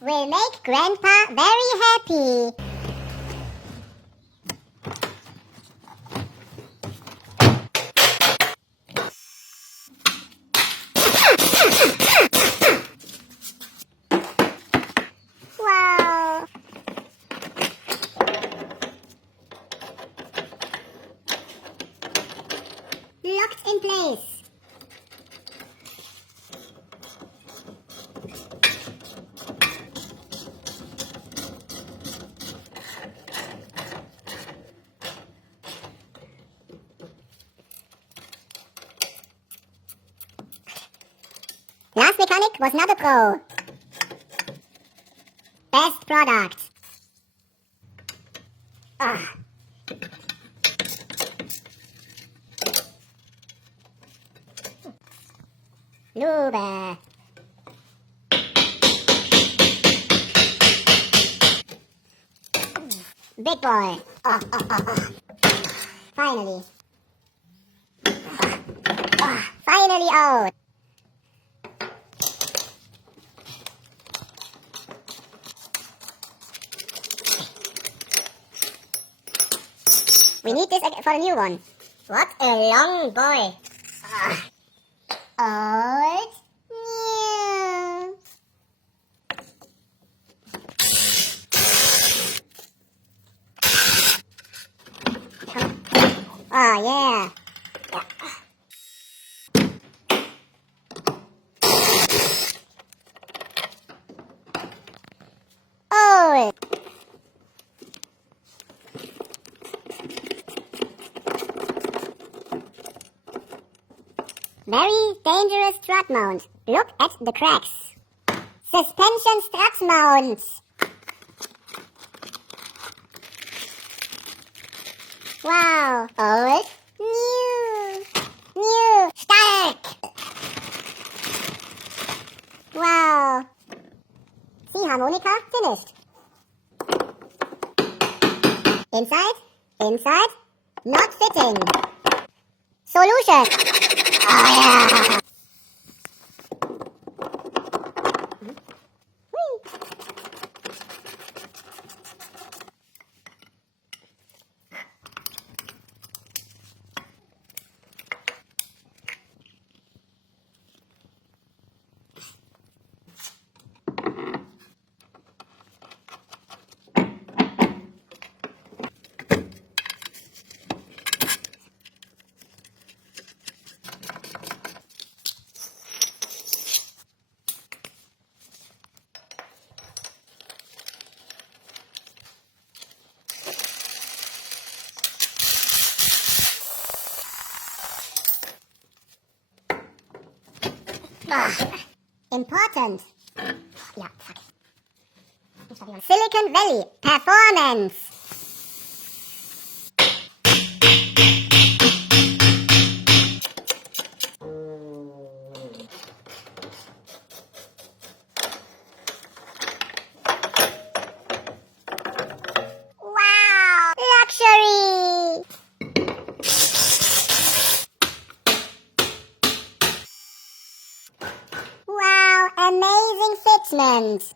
will make Grandpa very happy. Wow! Locked in place. Last mechanic was not a pro. Best product. Ah. Lube. Big boy. Finally. Finally out. We need this for a new one. What a long boy. Old, new. Oh, yeah. Old. Very dangerous strut mount. Look at the cracks. Suspension strut mounts. Wow. Old. New. New. Stark. Wow. See harmonica finished. Inside. Inside. Not fitting. Solution. Oh yeah. Important. Ja, fuck. Silicon Valley Performance. Wow, luxury. Wow, amazing fitment.